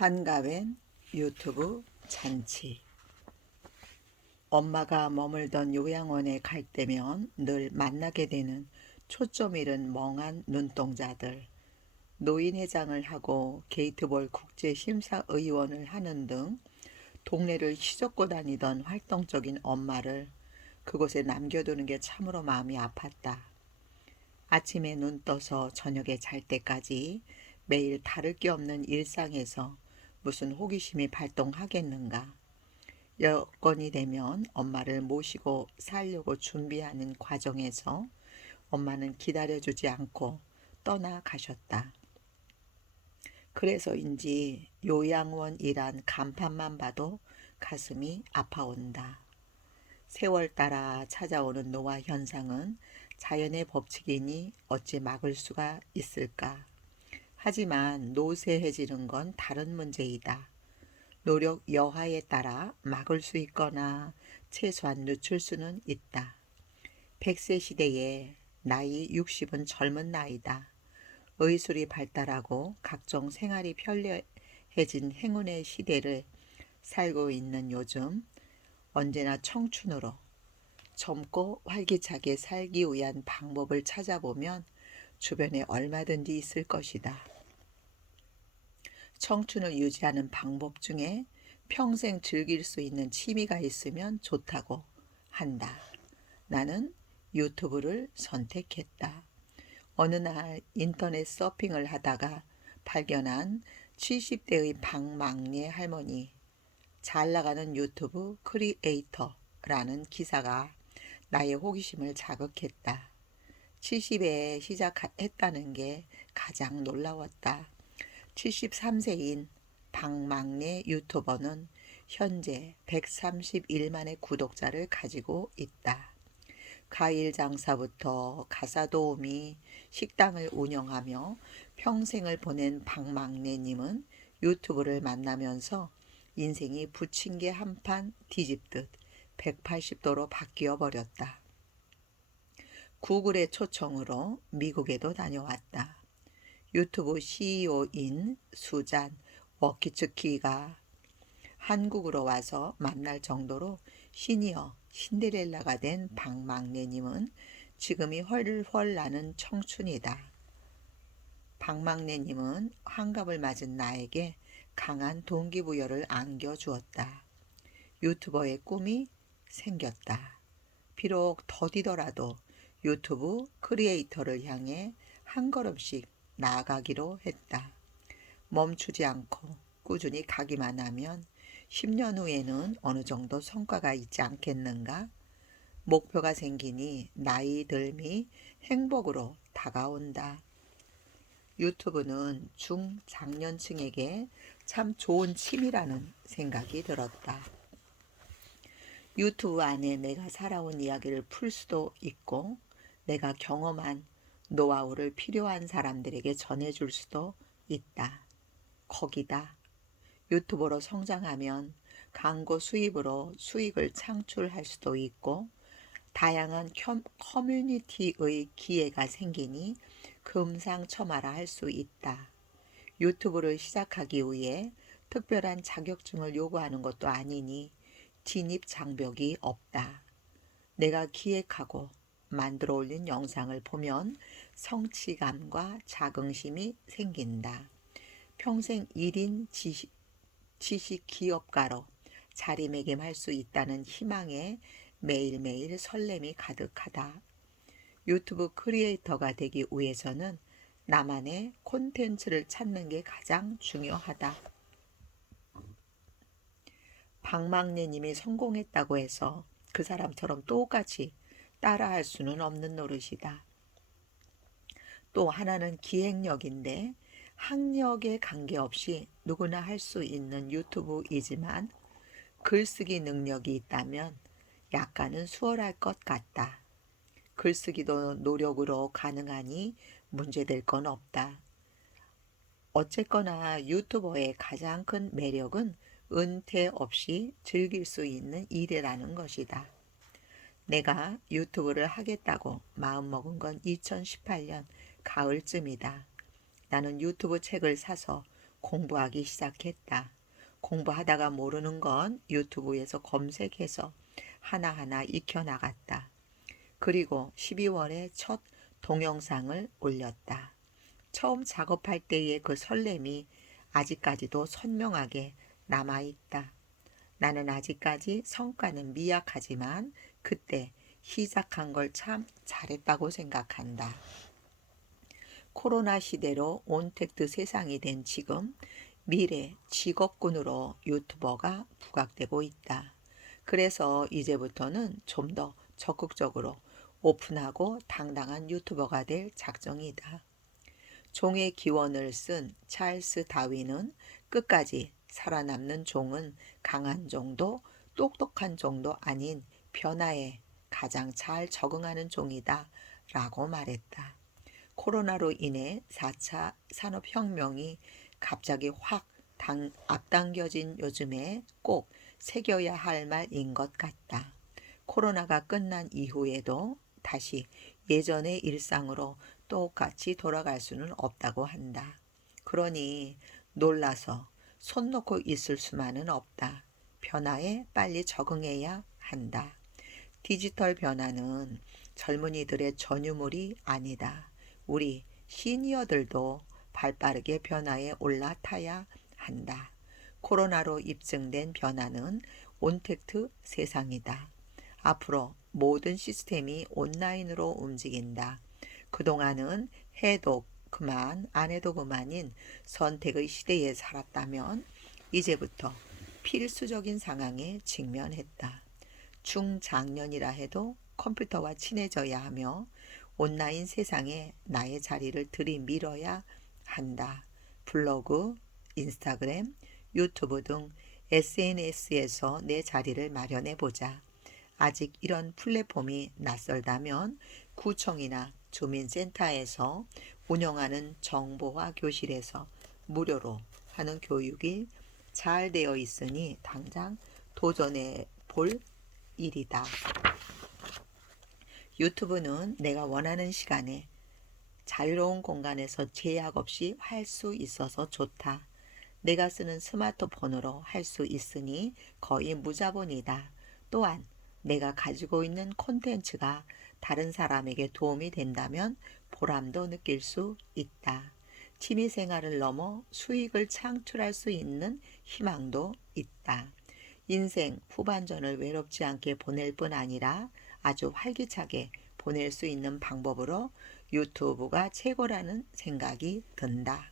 환가웬 유튜브 잔치. 엄마가 머물던 요양원에 갈 때면 늘 만나게 되는 초점 잃은 멍한 눈동자들, 노인회장을 하고 게이트볼 국제심사의원을 하는 등 동네를 휘젓고 다니던 활동적인 엄마를 그곳에 남겨두는 게 참으로 마음이 아팠다. 아침에 눈 떠서 저녁에 잘 때까지 매일 다를 게 없는 일상에서 무슨 호기심이 발동하겠는가. 여건이 되면 엄마를 모시고 살려고 준비하는 과정에서 엄마는 기다려주지 않고 떠나가셨다. 그래서인지 요양원이란 간판만 봐도 가슴이 아파온다. 세월 따라 찾아오는 노화 현상은 자연의 법칙이니 어찌 막을 수가 있을까. 하지만 노쇠해지는 건 다른 문제이다. 노력 여하에 따라 막을 수 있거나 최소한 늦출 수는 있다. 100세 시대에 나이 60은 젊은 나이다. 의술이 발달하고 각종 생활이 편리해진 행운의 시대를 살고 있는 요즘, 언제나 청춘으로 젊고 활기차게 살기 위한 방법을 찾아보면 주변에 얼마든지 있을 것이다. 청춘을 유지하는 방법 중에 평생 즐길 수 있는 취미가 있으면 좋다고 한다. 나는 유튜브를 선택했다. 어느 날 인터넷 서핑을 하다가 발견한 70대의 방망래 할머니, 잘 나가는 유튜브 크리에이터라는 기사가 나의 호기심을 자극했다. 70에 시작했다는 게 가장 놀라웠다. 73세인 방망래 유튜버는 현재 131만의 구독자를 가지고 있다. 과일 장사부터 가사 도우미, 식당을 운영하며 평생을 보낸 방망래님은 유튜브를 만나면서 인생이 부침개 한 판 뒤집듯 180도로 바뀌어 버렸다. 구글의 초청으로 미국에도 다녀왔다. 유튜브 CEO인 수잔 워키츠키가 한국으로 와서 만날 정도로 시니어 신데렐라가 된 방망래님은 지금이 훨훨 나는 청춘이다. 방망래님은 환갑을 맞은 나에게 강한 동기부여를 안겨주었다. 유튜버의 꿈이 생겼다. 비록 더디더라도 유튜브 크리에이터를 향해 한 걸음씩 나아가기로 했다. 멈추지 않고 꾸준히 가기만 하면 10년 후에는 어느 정도 성과가 있지 않겠는가? 목표가 생기니 나이 듦이 행복으로 다가온다. 유튜브는 중장년층에게 참 좋은 취미라는 생각이 들었다. 유튜브 안에 내가 살아온 이야기를 풀 수도 있고 내가 경험한 노하우를 필요한 사람들에게 전해줄 수도 있다. 거기다 유튜버로 성장하면 광고 수입으로 수익을 창출할 수도 있고 다양한 커뮤니티의 기회가 생기니 금상첨화라 할 수 있다. 유튜브를 시작하기 위해 특별한 자격증을 요구하는 것도 아니니 진입 장벽이 없다. 내가 기획하고 만들어 올린 영상을 보면 성취감과 자긍심이 생긴다. 평생 1인 지식 기업가로 자리매김할 수 있다는 희망에 매일매일 설렘이 가득하다. 유튜브 크리에이터가 되기 위해서는 나만의 콘텐츠를 찾는 게 가장 중요하다. 방망래님이 성공했다고 해서 그 사람처럼 똑같이 따라할 수는 없는 노릇이다. 또 하나는 기획력인데 학력에 관계없이 누구나 할 수 있는 유튜브이지만 글쓰기 능력이 있다면 약간은 수월할 것 같다. 글쓰기도 노력으로 가능하니 문제될 건 없다. 어쨌거나 유튜버의 가장 큰 매력은 은퇴 없이 즐길 수 있는 일이라는 것이다. 내가 유튜브를 하겠다고 마음먹은 건 2018년 가을쯤이다. 나는 유튜브 책을 사서 공부하기 시작했다. 공부하다가 모르는 건 유튜브에서 검색해서 하나하나 익혀나갔다. 그리고 12월에 첫 동영상을 올렸다. 처음 작업할 때의 그 설렘이 아직까지도 선명하게 남아있다. 나는 아직까지 성과는 미약하지만 그때 시작한 걸 참 잘했다고 생각한다. 코로나 시대로 온택트 세상이 된 지금 미래 직업군으로 유튜버가 부각되고 있다. 그래서 이제부터는 좀 더 적극적으로 오픈하고 당당한 유튜버가 될 작정이다. 종의 기원을 쓴 찰스 다윈은 끝까지 살아남는 종은 강한 종도 똑똑한 종도 아닌 변화에 가장 잘 적응하는 종이다 라고 말했다. 코로나로 인해 4차 산업혁명이 갑자기 확 앞당겨진 요즘에 꼭 새겨야 할 말인 것 같다. 코로나가 끝난 이후에도 다시 예전의 일상으로 똑같이 돌아갈 수는 없다고 한다. 그러니 놀라서 손 놓고 있을 수만은 없다. 변화에 빨리 적응해야 한다. 디지털 변화는 젊은이들의 전유물이 아니다. 우리 시니어들도 발빠르게 변화에 올라타야 한다. 코로나로 입증된 변화는 온택트 세상이다. 앞으로 모든 시스템이 온라인으로 움직인다. 그동안은 해도 그만 안 해도 그만인 선택의 시대에 살았다면 이제부터 필수적인 상황에 직면했다. 중장년이라 해도 컴퓨터와 친해져야 하며 온라인 세상에 나의 자리를 들이밀어야 한다. 블로그, 인스타그램, 유튜브 등 SNS에서 내 자리를 마련해보자. 아직 이런 플랫폼이 낯설다면 구청이나 주민센터에서 운영하는 정보화 교실에서 무료로 하는 교육이 잘 되어 있으니 당장 도전해 볼 일이다. 유튜브는 내가 원하는 시간에 자유로운 공간에서 제약 없이 할 수 있어서 좋다. 내가 쓰는 스마트폰으로 할 수 있으니 거의 무자본이다. 또한 내가 가지고 있는 콘텐츠가 다른 사람에게 도움이 된다면 보람도 느낄 수 있다. 취미생활을 넘어 수익을 창출할 수 있는 희망도 있다. 인생 후반전을 외롭지 않게 보낼 뿐 아니라 아주 활기차게 보낼 수 있는 방법으로 유튜브가 최고라는 생각이 든다.